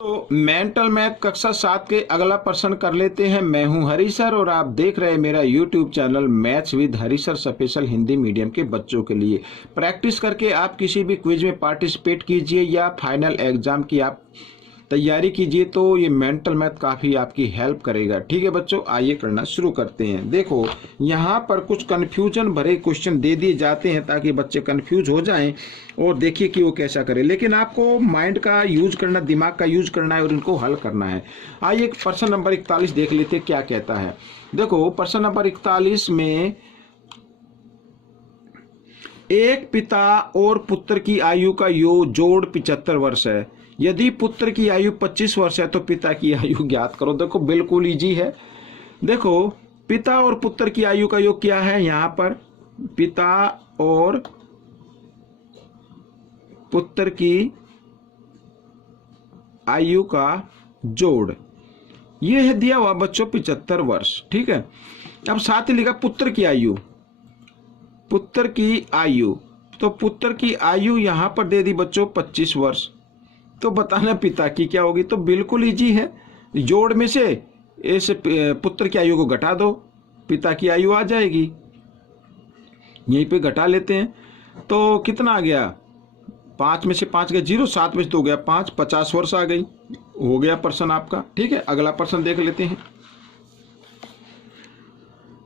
तो mental math कक्षा 7 के अगला प्रश्न कर लेते हैं। मैं हूं हरी सर और आप देख रहे हैं मेरा YouTube channel maths with Hari sir special Hindi medium के बच्चों के लिए। प्रैक्टिस करके आप किसी भी क्विज में पार्टिसिपेट कीजिए या फाइनल एग्जाम की आप तैयारी कीजिए, तो ये मेंटल मैथ काफ़ी आपकी हेल्प करेगा। ठीक है बच्चों, आइए करना शुरू करते हैं। देखो यहाँ पर कुछ कन्फ्यूजन भरे क्वेश्चन दे दिए जाते हैं ताकि बच्चे कन्फ्यूज हो जाएं और देखिए कि वो कैसा करें, लेकिन आपको माइंड का यूज करना, दिमाग का यूज करना है और इनको हल करना है। आइए प्रश्न नंबर 41 देख लेते हैं क्या कहता है। देखो प्रश्न नंबर 41 में एक पिता और पुत्र की आयु का जोड़ 75 वर्ष है। यदि पुत्र की आयु 25 वर्ष है तो पिता की आयु ज्ञात करो। देखो बिल्कुल इजी है। देखो पिता और पुत्र की आयु का योग क्या है, यहाँ पर पिता और पुत्र की आयु का जोड़, ये है दिया हुआ बच्चों 75 वर्ष। ठीक है, अब साथ ही लिखा पुत्र की आयु, पुत्र की आयु, तो पुत्र की आयु यहां पर दे दी बच्चों 25 वर्ष। तो बताना पिता की क्या होगी, तो बिल्कुल इजी है। जोड़ में से इस पुत्र की आयु को घटा दो, पिता की आयु आ जाएगी। यहीं पे घटा लेते हैं तो कितना आ गया, 5 में से 5 गया 0, 7 में से 2 गया 5, 50 वर्ष आ गई। हो गया प्रश्न आपका। ठीक है, अगला प्रश्न देख लेते हैं।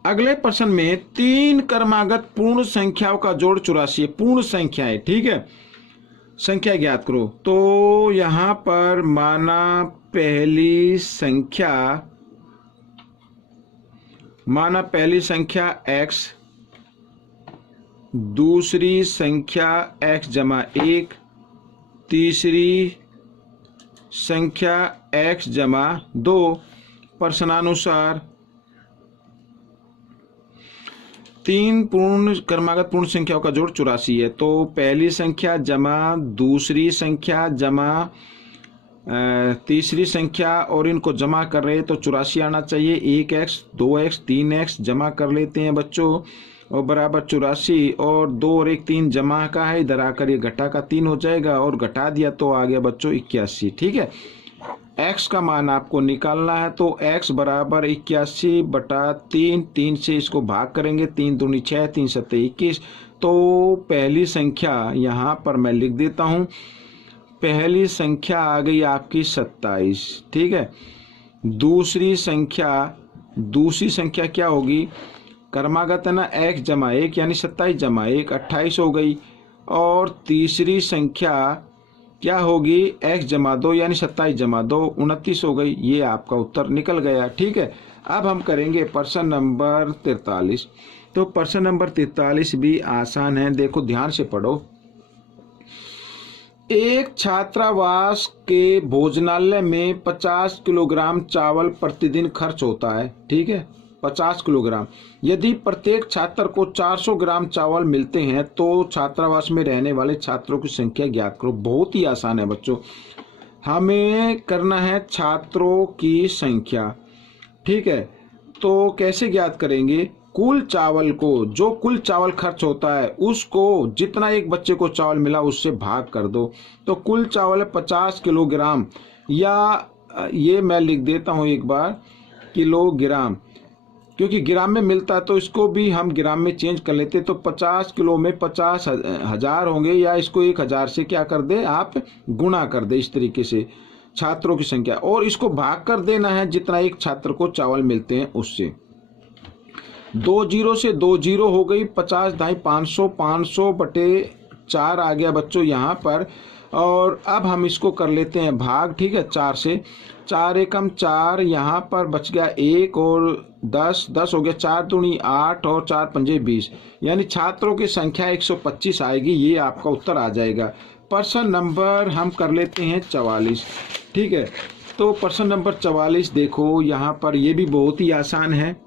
अगले प्रश्न में 3 क्रमागत पूर्ण संख्याओं का जोड़ 84 है। पूर्ण संख्याएं, ठीक है, संख्या ज्ञात करो। तो यहां पर माना पहली संख्या x, दूसरी संख्या x जमा 1, तीसरी संख्या x जमा 2। प्रश्नानुसार 3 क्रमागत पूर्ण संख्याओं का जोड़ 84 है। तो पहली संख्या जमा दूसरी संख्या जमा तीसरी संख्या और इनको जमा कर रहे हैं तो 84 आना चाहिए। 1x 2x 3x जमा कर लेते हैं बच्चों और बराबर 84, और 2 और 1 3 जमा का है, इधर आकर ये घटा का 3 हो जाएगा और घटा दिया तो आ गया बच्चों 81। ठीक है, x का मान आपको निकालना है तो x बराबर 81 बटा 3, 3 से इसको भाग करेंगे, 3 दूनी 6, 3 सत्ते 21। तो पहली संख्या यहाँ पर मैं लिख देता हूँ, पहली संख्या आ गई आपकी 27। ठीक है, दूसरी संख्या क्या होगी, क्रमागत है ना, x जमा 1 यानी 27 जमा 1 28 हो गई, और तीसरी संख्या क्या होगी, x जमा 2 यानी 27 जमा 2 29 हो गई। ये आपका उत्तर निकल गया। ठीक है, अब हम करेंगे प्रश्न नंबर 43। तो प्रश्न नंबर 43 भी आसान है, देखो ध्यान से पढ़ो। एक छात्रावास के भोजनालय में 50 किलोग्राम चावल प्रतिदिन खर्च होता है। ठीक है, 50 किलोग्राम। यदि प्रत्येक छात्र को 400 ग्राम चावल मिलते हैं तो छात्रावास में रहने वाले छात्रों की संख्या ज्ञात करो। बहुत ही आसान है बच्चों, हमें करना है छात्रों की संख्या। ठीक है, तो कैसे ज्ञात करेंगे, कुल चावल को, जो कुल चावल खर्च होता है उसको जितना एक बच्चे को चावल मिला उससे भाग कर दो। तो कुल चावल है 50 किलोग्राम, या ये मैं लिख देता हूँ एक बार किलोग्राम, क्योंकि ग्राम में मिलता है तो इसको भी हम ग्राम में चेंज कर लेते। तो 50 किलो में 50,000 होंगे, या इसको 1000 से क्या कर दे आप गुणा कर दे, इस तरीके से छात्रों की संख्या, और इसको भाग कर देना है जितना एक छात्र को चावल मिलते हैं उससे। 2 जीरो से 2 जीरो हो गई, 50 ढाई 500, 500 बटे 4 आ गया बच्चों यहाँ पर। और अब हम इसको कर लेते हैं भाग। ठीक है, 4 से 4 एकम 4, यहाँ पर बच गया 1 और 10 10 हो गया, 4 दूनी 8 और 4 पंजे 20, यानी छात्रों की संख्या 125 आएगी। ये आपका उत्तर आ जाएगा। प्रश्न नंबर हम कर लेते हैं 44। ठीक है, तो प्रश्न नंबर 44 देखो, यहाँ पर ये भी बहुत ही आसान है।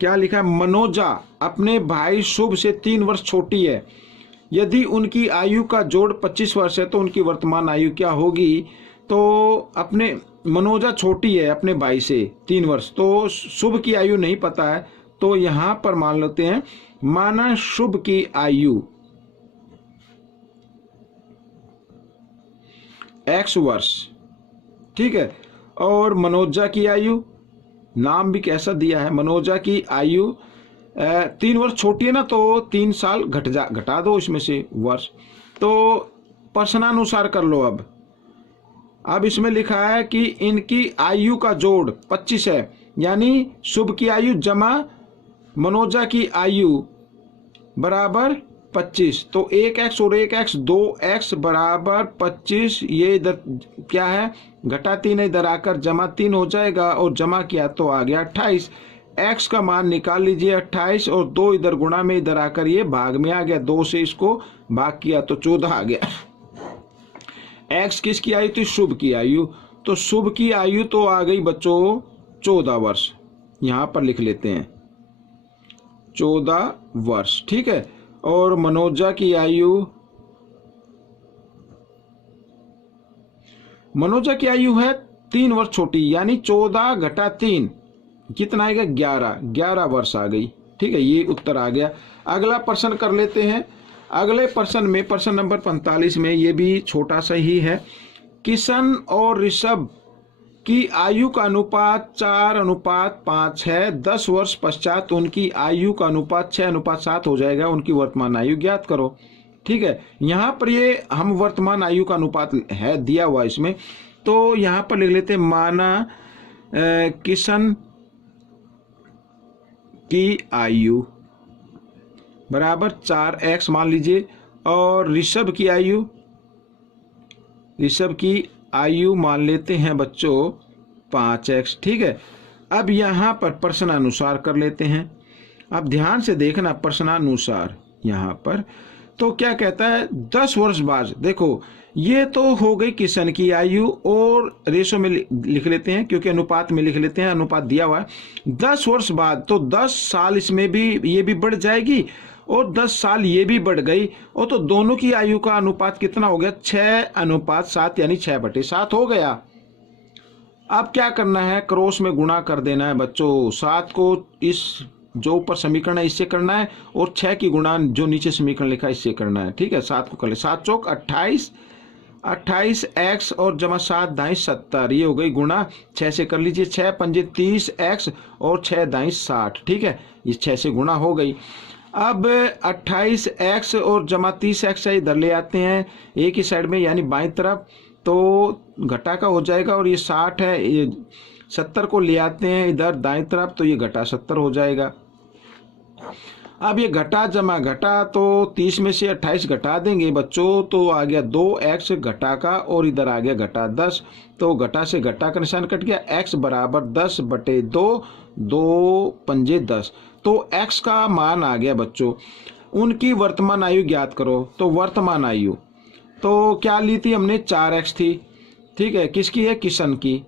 क्या लिखा है, मनोजा अपने भाई शुभ से 3 वर्ष छोटी है। यदि उनकी आयु का जोड़ 25 वर्ष है तो उनकी वर्तमान आयु क्या होगी। तो अपने मनोजा छोटी है अपने भाई से 3 वर्ष, तो शुभ की आयु नहीं पता है, तो यहां पर मान लेते हैं माना शुभ की आयु x वर्ष ठीक है। और मनोजा की आयु, नाम भी कैसा दिया है, मनोजा की आयु 3 वर्ष छोटी है ना, तो 3 साल घटा दो इसमें से वर्ष, तो प्रश्नानुसार कर लो। अब इसमें लिखा है कि इनकी आयु का जोड़ 25 है, यानी शुभ की आयु जमा मनोजा की आयु बराबर 25, तो 1x और 1x 2x बराबर 25, ये इधर क्या है घटा 3 इधर आकर जमा 3 हो जाएगा, और जमा किया तो आ गया 28। x का मान निकाल लीजिए 28, और 2 इधर गुणा में इधर आकर ये भाग में आ गया, 2 से इसको भाग किया तो 14 आ गया। x किसकी आयु थी, शुभ की आयु, तो शुभ की आयु तो आ गई बच्चों 14 वर्ष, यहां पर लिख लेते हैं 14 वर्ष, ठीक है। और मनोजा की आयु, मनोजा की आयु है 3 वर्ष छोटी, यानी 14 घटा 3 कितना आएगा 11 वर्ष आ गई, ठीक है। ये उत्तर आ गया। अगला प्रश्न कर लेते हैं। अगले प्रश्न में, प्रश्न नंबर 45 में, ये भी छोटा सा ही है। किशन और ऋषभ की आयु का अनुपात 4:5 है। 10 वर्ष पश्चात उनकी आयु का अनुपात 6:7 हो जाएगा। उनकी वर्तमान आयु ज्ञात करो, ठीक है। यहाँ पर ये हम वर्तमान आयु का अनुपात है दिया हुआ इसमें, तो यहाँ पर लिख लेते हैं माना किशन की आयु बराबर 4x मान लीजिए, और ऋषभ की आयु मान लेते हैं बच्चों 5x, ठीक है। अब यहाँ पर प्रश्नानुसार कर लेते हैं। अब ध्यान से देखना प्रश्नानुसार यहाँ पर, तो क्या कहता है 10 वर्ष बाद, देखो ये तो हो गई किशन की आयु, और रेशो में लिख लेते हैं क्योंकि अनुपात में लिख लेते हैं, अनुपात दिया हुआ है। 10 वर्ष बाद तो 10 साल इसमें भी ये भी बढ़ जाएगी, और 10 साल ये भी बढ़ गई, और तो दोनों की आयु का अनुपात कितना हो गया 6:7, यानी 6/7 हो गया। अब क्या करना है, क्रॉस में गुणा कर देना है बच्चों। 7 को इस जो ऊपर समीकरण है इससे करना है, और 6 की गुणा जो नीचे समीकरण लिखा है इससे करना है, ठीक है। 7 को कर ले, 7 चौक 28 x और जमा 7 दाई 70, ये हो गई गुणा। 6 से कर लीजिए, 6 पंजे 30x और 6 दाई 60, ठीक है। ये 6 से गुणा हो गई। अब 28x और जमा 30x इधर ले आते हैं एक ही साइड में, यानी बाईं तरफ, तो घटा का हो जाएगा, और ये 60 है, ये 70 को ले आते हैं इधर दाईं तरफ, तो ये घटा 70 हो जाएगा। अब ये घटा जमा घटा, तो 30 में से 28 घटा देंगे बच्चों, तो आ गया 2x घटा का, और इधर आ गया घटा 10, तो घटा से घटा का निशान कट गया। x बराबर 10/2, 2 पंजे 10, तो x का मान आ गया बच्चों। उनकी वर्तमान आयु ज्ञात करो, तो वर्तमान आयु तो क्या ली थी हमने 4x थी, ठीक है। किसकी है, किशन की,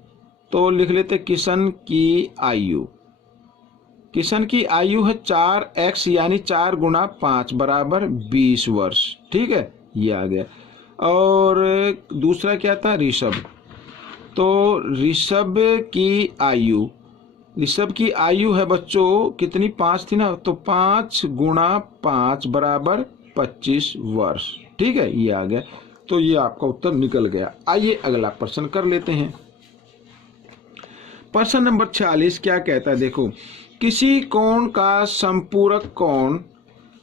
तो लिख लेते किशन की आयु। किशन की आयु है 4x, यानी 4 × 5 बराबर 20 वर्ष, ठीक है, ये आ गया। और दूसरा क्या था, ऋषभ, तो ऋषभ की आयु है बच्चों कितनी, 5 थी ना, तो 5 × 5 बराबर 25 वर्ष, ठीक है, ये आ गया। तो ये आपका उत्तर निकल गया। आइए अगला प्रश्न कर लेते हैं। प्रश्न नंबर 46 क्या कहता है, देखो, किसी कोण का संपूरक कोण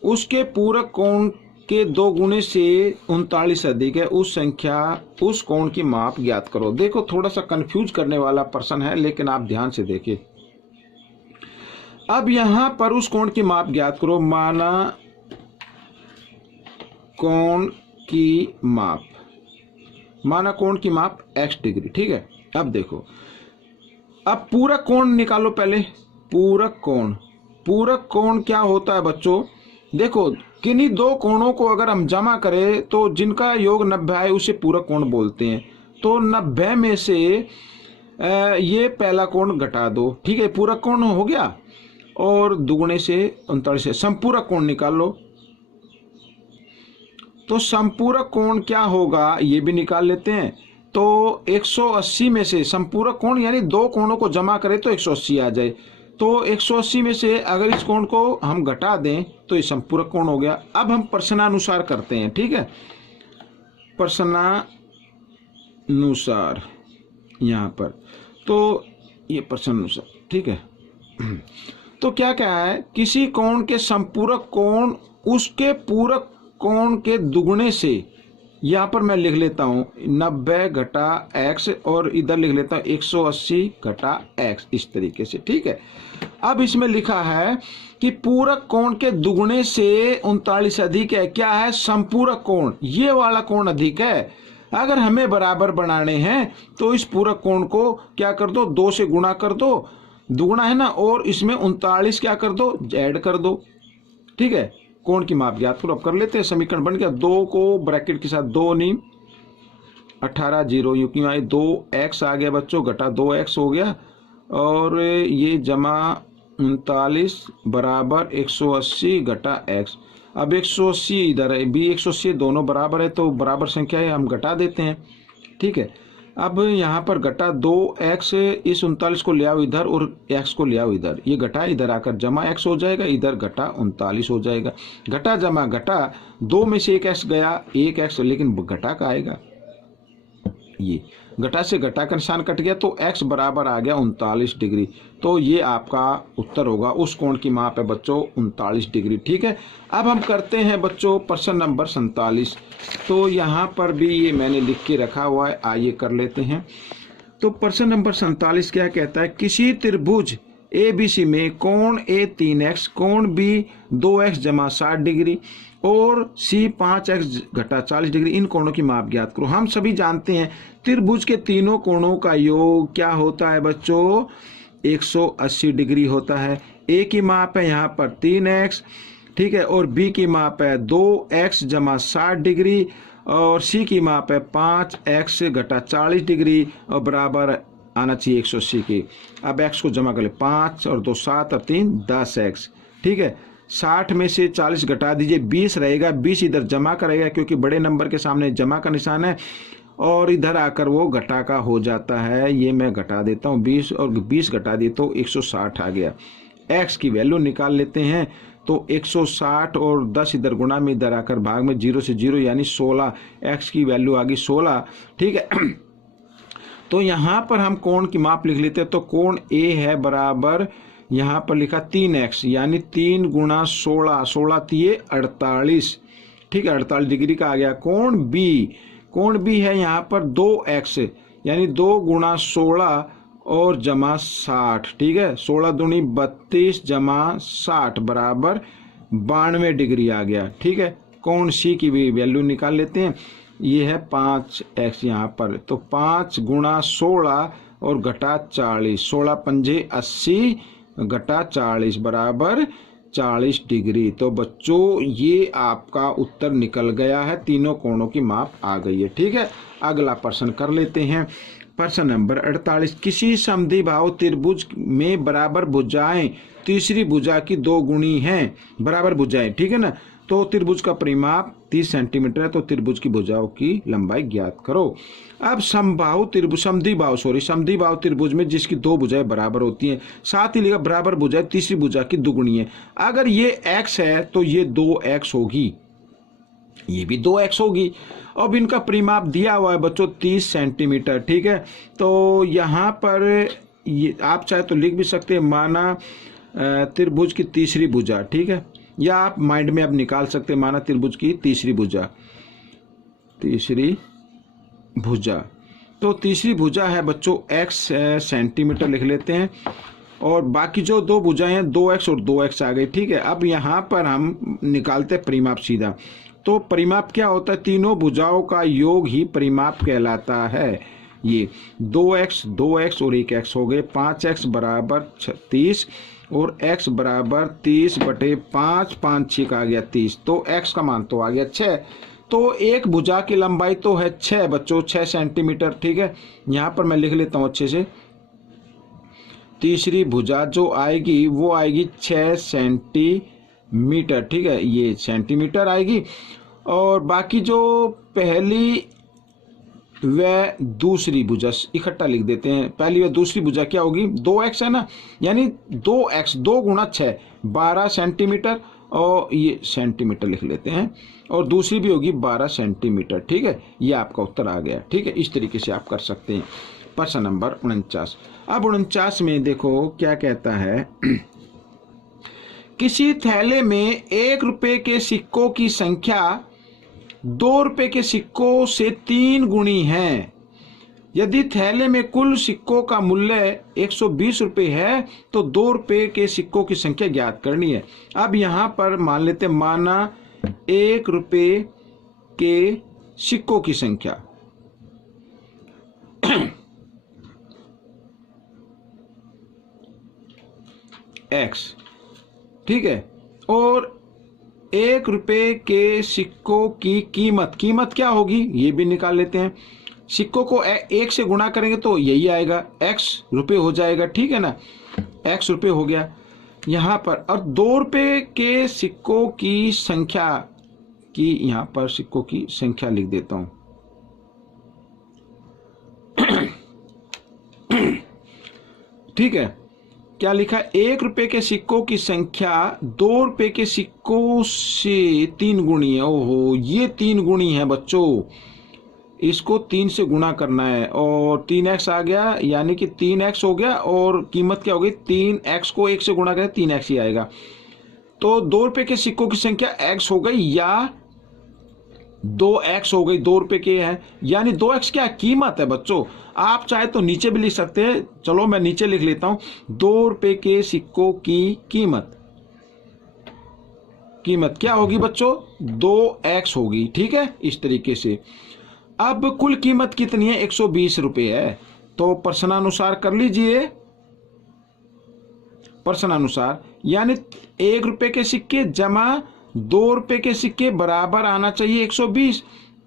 उसके पूरक कोण के 2 गुणे से 39 अधिक है, उस कोण की माप ज्ञात करो। देखो थोड़ा सा कंफ्यूज करने वाला प्रश्न है, लेकिन आप ध्यान से देखिए। अब यहां पर उस कोण की माप ज्ञात करो, माना कोण की माप x डिग्री, ठीक है। अब देखो, अब पूरक कोण निकालो पहले। पूरक कोण क्या होता है बच्चों, देखो किन्हीं 2 कोणों को अगर हम जमा करें तो जिनका योग 90 है उसे पूरक कोण बोलते हैं। तो 90 में से ये पहला कोण घटा दो, ठीक है, पूरक कोण हो गया, और दुगुने से 39 से संपूरक कोण निकाल लो। तो संपूरक कोण क्या होगा ये भी निकाल लेते हैं। तो 180 में से संपूरक कोण यानी 2 कोणों को जमा करें तो 180 आ जाए, तो 180 में से अगर इस कोण को हम घटा दें तो ये संपूरक कोण हो गया। अब हम प्रश्नानुसार करते हैं, ठीक है, प्रश्नानुसार। यहाँ पर। तो ये प्रश्न अनुसार, ठीक है। तो क्या क्या है, किसी कोण के संपूरक कोण उसके पूरक कोण के दुगुने से, यहाँ पर मैं लिख लेता हूँ 90 घटा x और इधर लिख लेता हूँ 180 घटा x, इस तरीके से, ठीक है। अब इसमें लिखा है कि पूरक कोण के दुगुने से 39 अधिक है, क्या है, संपूरक कोण, ये वाला कोण अधिक है। अगर हमें बराबर बनाने हैं तो इस पूरक कोण को क्या कर दो, 2 से गुणा कर दो, दुगुना है ना, और इसमें 39 क्या कर दो, ऐड कर दो, ठीक है। कोण की माप ज्ञात करो। अब कर लेते हैं, समीकरण बन गया, 2 को ब्रैकेट के साथ 2 नी 18 0 यू की आई 2x आ गया बच्चों, घटा 2x हो गया, और ये जमा 39 बराबर 180 घटा x। अब 180 इधर है, भी 180 दोनों बराबर है, तो बराबर संख्या है, हम घटा देते हैं, ठीक है। अब यहाँ पर घटा 2x, इस 39 को ले आओ इधर और x को ले आओ इधर, ये घटा इधर आकर जमा x हो जाएगा, इधर घटा 39 हो जाएगा। घटा जमा घटा, 2 में से 1x गया, 1x, लेकिन घटा का आएगा, ये घटा से घटा का निशान कट गया, तो x बराबर आ गया 39 डिग्री। तो ये आपका उत्तर होगा, उस कोण की माप है बच्चों 39 डिग्री, ठीक है। अब हम करते हैं बच्चों प्रश्न नंबर 47। तो यहाँ पर भी ये मैंने लिख के रखा हुआ है, आइए कर लेते हैं। तो प्रश्न नंबर 47 क्या कहता है, किसी त्रिभुज ABC में कोण A 3x, कोण B 2x जमा 60 डिग्री और C 5x घटा 40 डिग्री, इन कोणों की माप ज्ञात करो। हम सभी जानते हैं त्रिभुज के तीनों कोणों का योग क्या होता है बच्चों, 180 डिग्री होता है। A की माप है यहाँ पर 3x, ठीक है, और B की माप है 2x जमा 60 डिग्री, और C की माप है 5x घटा 40 डिग्री, और बराबर आना चाहिए 180 की। अब x को जमा कर ले, 5 और 2 7 और 3 10x, ठीक है। 60 में से 40 घटा दीजिए, 20 रहेगा, 20 इधर जमा करेगा क्योंकि बड़े नंबर के सामने जमा का निशान है, और इधर आकर वो घटा का हो जाता है। ये मैं घटा देता हूँ, 20 और 20 घटा दिए तो 160 आ गया। x की वैल्यू निकाल लेते हैं, तो 160 और 10 इधर गुणा में, इधर आकर भाग में 0 से 0 यानी 16, x की वैल्यू आ गई 16, ठीक है। तो यहाँ पर हम कोण की माप लिख लेते हैं, तो कोण A है बराबर, यहाँ पर लिखा 3x यानी 3 गुणा 16, 16 तिये 48, ठीक है, 48 डिग्री का आ गया। कोण B है यहाँ पर 2x यानी 2 गुणा 16 और जमा 60, ठीक है, 16 दूनी 32 जमा 60 बराबर 92 डिग्री आ गया, ठीक है। कोण C की भी वैल्यू निकाल लेते हैं, ये है 5x यहाँ पर, तो 5 गुणा 16 और घटा 40, 16 पंजे 80 घटा 40 बराबर 40 डिग्री। तो बच्चों ये आपका उत्तर निकल गया है, तीनों कोणों की माप आ गई है, ठीक है। अगला प्रश्न कर लेते हैं, प्रश्न नंबर 48। किसी समद्विबाहु त्रिभुज में बराबर भुजाएं तीसरी भुजा की 2 गुणी हैं, बराबर भुजाएं, ठीक है ना। तो त्रिभुज का परिमाप 30 सेंटीमीटर है, तो त्रिभुज की भुजाओं की लंबाई ज्ञात करो। अब समबाहु त्रिभुज में जिसकी 2 भुजाएं बराबर होती हैं, साथ ही लिखा बराबर भुजाएं तीसरी भुजा की दुगुनी है। अगर ये x है तो ये 2x होगी, ये भी 2x होगी। अब इनका परिमाप दिया हुआ है बच्चों 30 सेंटीमीटर, ठीक है। तो यहाँ पर ये आप चाहे तो लिख भी सकते हैं, माना त्रिभुज की तीसरी भुजा, ठीक है, या आप माइंड में अब निकाल सकते हैं, माना त्रिभुज की तीसरी भुजा, तो तीसरी भुजा है बच्चों x सेंटीमीटर लिख लेते हैं, और बाकी जो 2 भुजाएं हैं 2x और 2x आ गई, ठीक है। अब यहाँ पर हम निकालते हैं परिमाप सीधा। तो परिमाप क्या होता है, तीनों भुजाओं का योग ही परिमाप कहलाता है। ये 2x और 1x हो गए, 5x बराबर 36 और x बराबर 30 बटे 5, 5 6 आ गया 30, तो x का मान तो आ गया 6। तो एक भुजा की लंबाई तो है 6 बच्चों, 6 सेंटीमीटर, ठीक है। यहाँ पर मैं लिख लेता हूँ अच्छे से, तीसरी भुजा जो आएगी वो आएगी 6 सेंटीमीटर, ठीक है, ये सेंटीमीटर आएगी। और बाकी जो पहली व दूसरी भुजा इकट्ठा लिख देते हैं, पहली व दूसरी भुजा क्या होगी, 2x है ना, यानी 2x 2 गुणा 6 12 सेंटीमीटर, और ये सेंटीमीटर लिख लेते हैं, और दूसरी भी होगी 12 सेंटीमीटर, ठीक है। ये आपका उत्तर आ गया, ठीक है। इस तरीके से आप कर सकते हैं। प्रश्न नंबर 49। अब 49 में देखो क्या कहता है। किसी थैले में 1 रुपए के सिक्कों की संख्या 2 रुपए के सिक्कों से 3 गुनी है। यदि थैले में कुल सिक्कों का मूल्य 120 रुपए है तो 2 रुपए के सिक्कों की संख्या ज्ञात करनी है। अब यहां पर मान लेते, माना 1 रुपए के सिक्कों की संख्या x, ठीक है, और 1 रुपए के सिक्कों की कीमत क्या होगी ये भी निकाल लेते हैं। सिक्कों को 1 से गुणा करेंगे तो यही आएगा, x रुपए हो जाएगा, ठीक है ना, x रुपए हो गया यहाँ पर। और 2 रुपए के सिक्कों की संख्या की, यहाँ पर सिक्कों की संख्या लिख देता हूं। ठीक है, क्या लिखा, 1 रुपए के सिक्कों की संख्या 2 रुपए के सिक्कों से 3 गुनी है। ओहो, ये 3 गुनी है बच्चों, इसको 3 से गुणा करना है और 3x आ गया, यानी कि 3x हो गया। और कीमत क्या हो गई, 3x को 1 से गुणा करें 3x ही आएगा। तो 2 रुपए के सिक्कों की संख्या x हो गई या 2x हो गई, 2 रुपए के हैं, यानी 2x क्या कीमत है बच्चों। आप चाहे तो नीचे भी लिख सकते हैं, चलो मैं नीचे लिख लेता हूं, 2 रुपए के सिक्कों की कीमत क्या होगी बच्चों, 2x होगी, ठीक है, इस तरीके से। अब कुल कीमत कितनी है, 120 रुपए है, तो प्रश्नानुसार कर लीजिए, प्रश्नानुसार, यानी 1 रुपए के सिक्के जमा 2 रुपए के सिक्के बराबर आना चाहिए 120।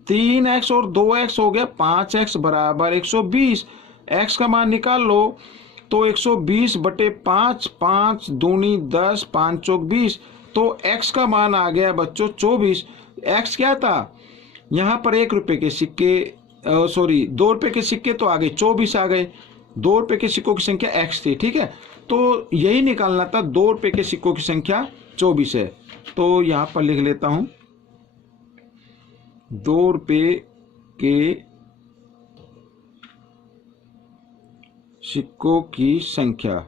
3x और 2x हो गया 5x बराबर 120। x का मान निकाल लो तो 120 बटे 5, 5 दूनी 10, 5 चौक 20, तो x का मान आ गया बच्चों 24। x क्या था, यहाँ पर 1 रुपए के सिक्के, 2 रुपए के सिक्के तो आ गए 24 आ गए, 2 रुपए के सिक्कों की संख्या x थी, ठीक है, तो यही निकालना था, 2 रुपए के सिक्कों की संख्या 24 है। तो यहां पर लिख लेता हूं, 2 रुपए के सिक्कों की संख्या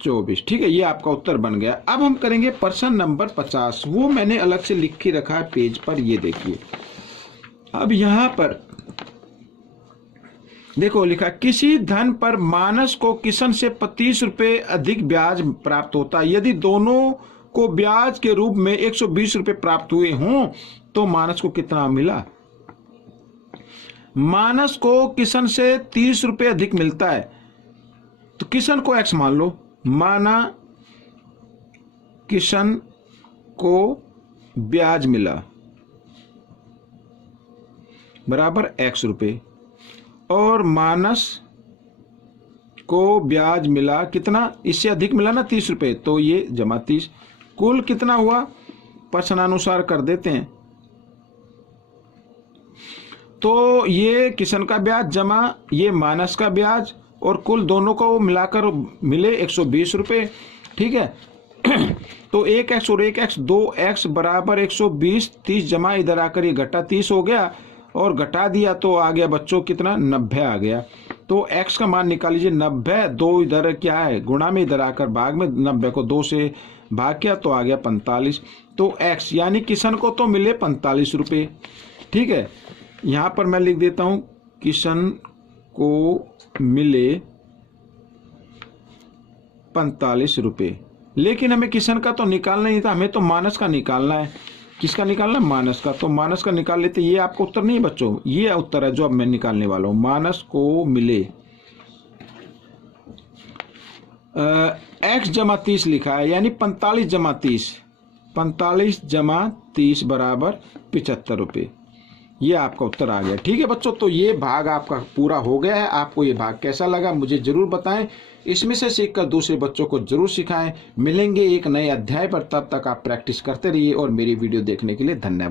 24, ठीक है, ये आपका उत्तर बन गया। अब हम करेंगे प्रश्न नंबर 50, वो मैंने अलग से लिख के रखा है पेज पर, ये देखिए। अब यहां पर देखो लिखा, किसी धन पर मानस को किशन से 25 रुपए अधिक ब्याज प्राप्त होता है। यदि दोनों को ब्याज के रूप में 120 रुपए प्राप्त हुए हों तो मानस को कितना मिला। मानस को किशन से 30 रुपए अधिक मिलता है, तो किशन को x मान लो, माना किशन को ब्याज मिला बराबर x रुपए, और मानस को ब्याज मिला कितना, इससे अधिक मिला ना 30 रुपए, तो ये जमा 30। कुल कितना हुआ, प्रश्नानुसार कर देते हैं, तो ये किशन का ब्याज जमा ये मानस का ब्याज, और कुल दोनों को मिलाकर मिले 120 रुपए, ठीक है। तो 1x और 1x 2x बराबर 120, 30 जमा इधर आकर ये घटा 30 हो गया, और घटा दिया तो आ गया बच्चों कितना, 90 आ गया। तो x का मान निकाल लीजिए 90, 2 इधर क्या है गुणा में, इधर आकर भाग में, 90 को 2 से भाग किया तो आ गया 45। तो x यानी किशन को तो मिले 45 रुपए, ठीक है। यहां पर मैं लिख देता हूं, किशन को मिले 45 रुपए, लेकिन हमें किशन का तो निकालना ही था, हमें तो मानस का निकालना है। किसका निकालना, मानस का, तो मानस का निकाल लेते। ये आपका उत्तर नहीं है बच्चों, ये उत्तर है जो अब मैं निकालने वाला हूं। मानस को मिले x जमा 30 लिखा है, यानी 45 जमा 30, 45 जमा 30 बराबर 75 रुपये, ये आपका उत्तर आ गया, ठीक है बच्चों। तो ये भाग आपका पूरा हो गया है। आपको ये भाग कैसा लगा मुझे जरूर बताएं, इसमें से सीखकर दूसरे बच्चों को जरूर सिखाएं। मिलेंगे एक नए अध्याय पर, तब तक आप प्रैक्टिस करते रहिए और मेरी वीडियो देखने के लिए धन्यवाद।